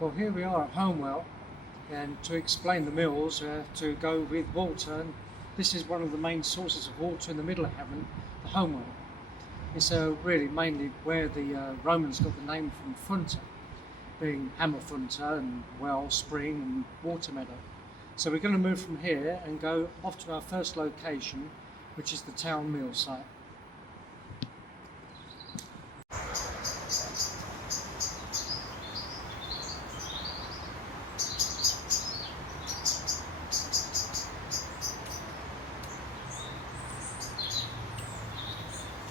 Well, here we are at Homewell, and to explain the mills, we have to go with water. And this is one of the main sources of water in the middle of Havant, the Homewell. It's really mainly where the Romans got the name from Funta, being hammer funta and well, spring and water meadow. So we're going to move from here and go off to our first location, which is the town mill site.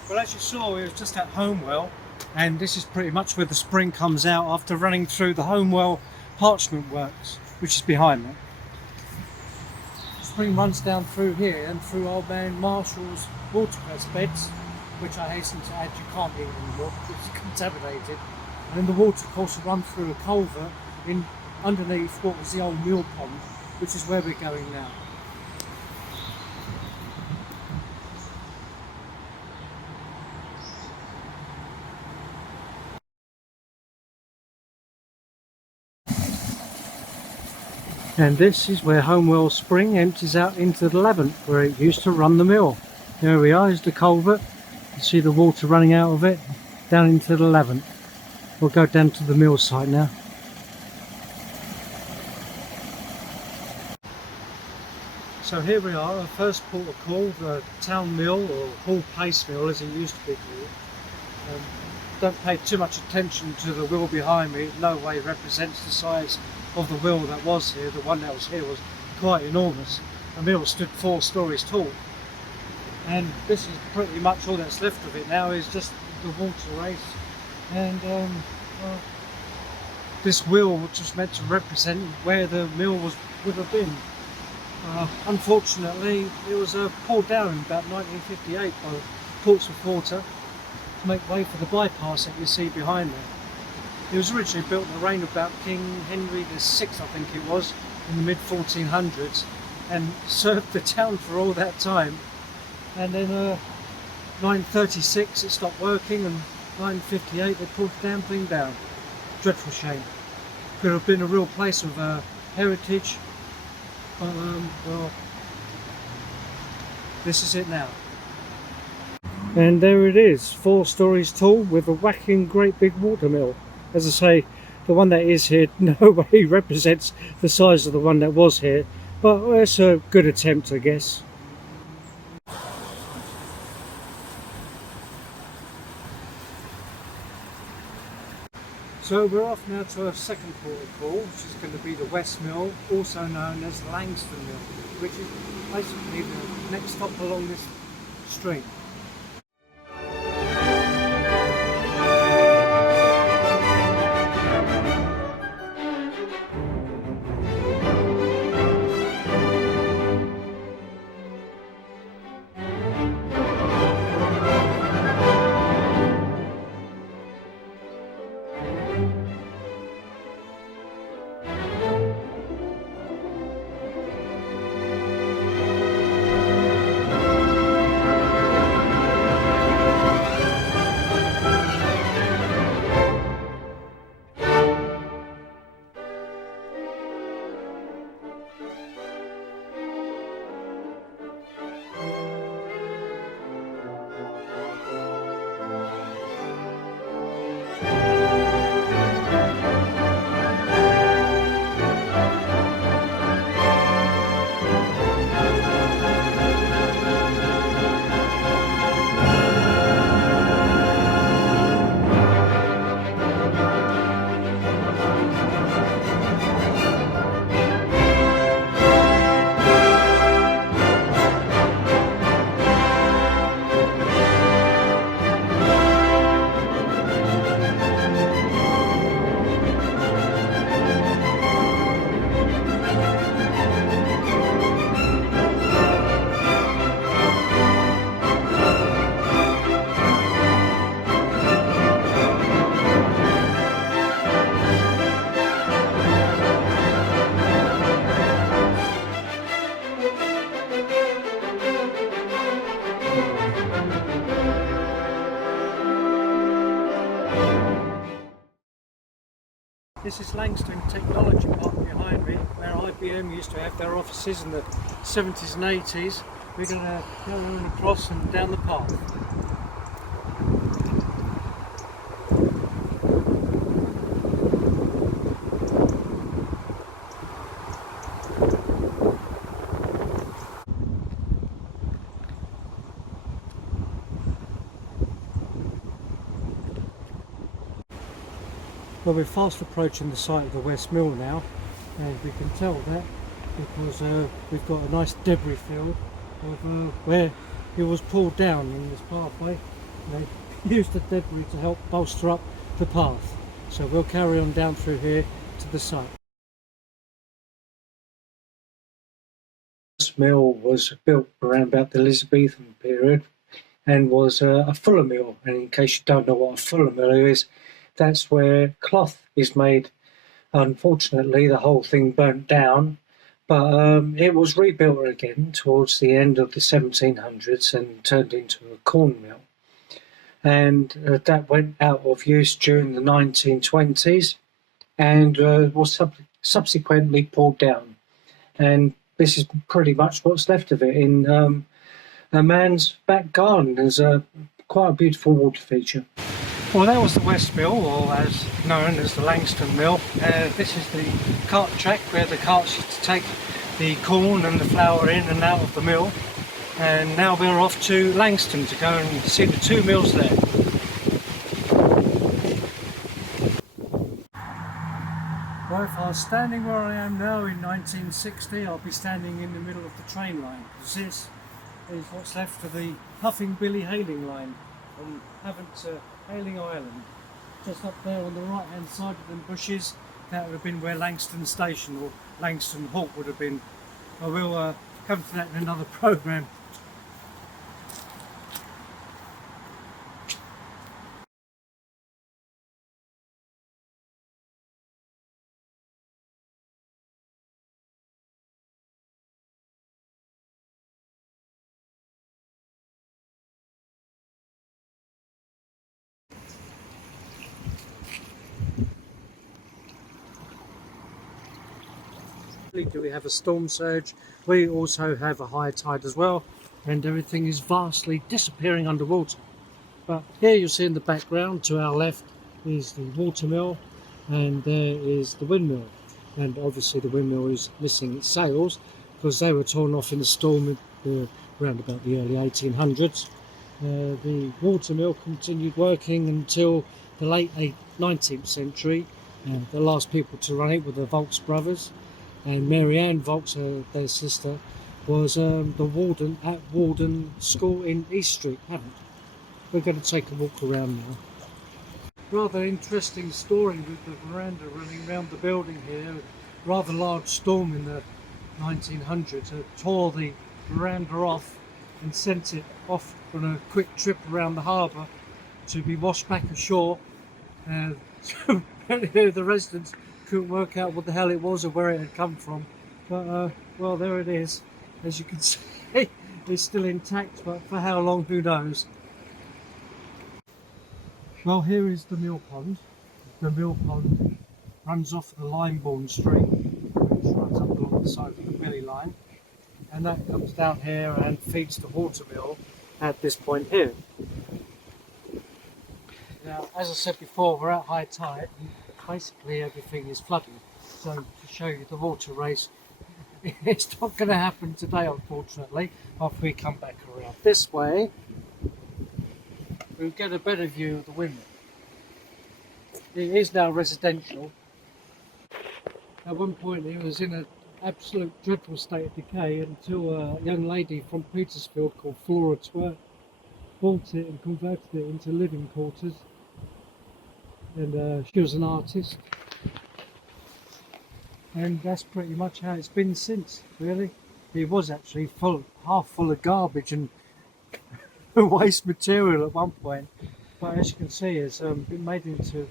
Well, as you saw, we were just at Homewell, and this is pretty much where the spring comes out after running through the Homewell parchment works, which is behind me. The spring runs down through here and through old man Marshall's watercress beds, which I hasten to add you can't eat anymore because it's contaminated. And then the water course will run through a culvert in underneath what was the old mill pond, which is where we're going now. And this is where Homewell Spring empties out into the Havant, where it used to run the mill. There we are, is the culvert. You see the water running out of it down into the Havant. We'll go down to the mill site now. So here we are, our first port of call, the town mill, or Hall Place Mill as it used to be called. Don't pay too much attention to the wheel behind me. It no way represents the size of the wheel that was here. The one that was here was quite enormous. The mill stood 4 stories tall, and this is pretty much all that's left of it now, is just the water race. And well, this wheel, which was meant to represent where the mill would have been. Unfortunately, it was pulled down in about 1958 by Portsmouth Water to make way for the bypass that you see behind there. It was originally built in the reign of about King Henry VI, I think it was, in the mid 1400s, and served the town for all that time. And then 1936 it stopped working, and 1958 they pulled the damn thing down. Dreadful shame. Could have been a real place of heritage, but well, this is it now. And there it is, 4 stories tall with a whacking great big watermill. As I say, the one that is here no way represents the size of the one that was here, but it's a good attempt, I guess. So we're off now to our second port of call, which is going to be the West Mill, also known as Langstone Mill, which is basically the next stop along this stream. This is Langstone Technology Park behind me, where IBM used to have their offices in the 70s and 80s. We're going to go on across and down the path. Well, we're fast approaching the site of the West Mill now, and we can tell that because we've got a nice debris field of where it was pulled down in this pathway. They used the debris to help bolster up the path. So we'll carry on down through here to the site. This mill was built around about the Elizabethan period and was a fuller mill. And in case you don't know what a fuller mill is, that's where cloth is made. Unfortunately, the whole thing burnt down, but it was rebuilt again towards the end of the 1700s and turned into a corn mill. And that went out of use during the 1920s and was subsequently pulled down. And this is pretty much what's left of it in a man's back garden. There's quite a beautiful water feature. Well, that was the West Mill, or as known as the Langstone Mill. This is the cart track where the carts used to take the corn and the flour in and out of the mill. And now we're off to Langstone to go and see the two mills there. Well, if I was standing where I am now in 1960, I'll be standing in the middle of the train line, because this is what's left of the Huffing Billy hailing line from Havant to Hailing Island. Just up there on the right hand side of them bushes, that would have been where Langstone Station or Langstone Halt would have been. I will come to that in another programme. Do we have a storm surge? We also have a high tide as well, and everything is vastly disappearing underwater. But here you'll see in the background to our left is the water mill, and there is the windmill. And obviously the windmill is missing its sails because they were torn off in the storm around about the early 1800s. The water mill continued working until the late 19th century. The last people to run it were the Volks brothers. And Mary Ann Volks, their sister, was the warden at Warden School in East Street, Havant. We're going to take a walk around now. Rather interesting story with the veranda running around the building here. Rather large storm in the 1900s tore the veranda off and sent it off on a quick trip around the harbour to be washed back ashore. So the residents couldn't work out what the hell it was or where it had come from, but well, there it is. As you can see, it's still intact, but for how long, who knows. Well, here is the mill pond. The mill pond runs off the Limebourne Stream, which runs up along the side of the Billy line, and that comes down here and feeds the water mill at this point here. Now, as I said before, we're at high tide. Basically everything is flooding, so to show you the water race, it's not going to happen today, unfortunately. After we come back around this way, we'll get a better view of the windmill. It is now residential. At one point it was in an absolute dreadful state of decay until a young lady from Petersfield called Flora Twirt bought it and converted it into living quarters. And she was an artist, and that's pretty much how it's been since, really. It was actually half full of garbage and waste material at one point, but as you can see, it's been made into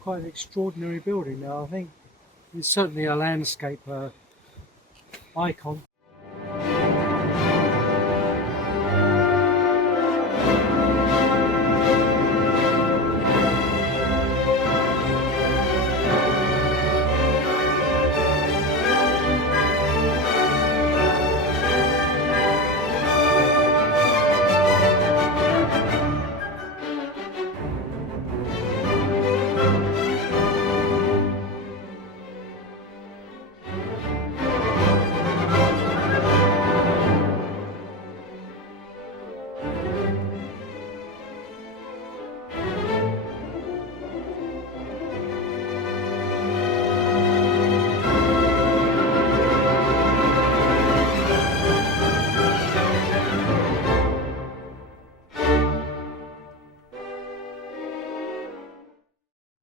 quite an extraordinary building now. I think it's certainly a landscape icon.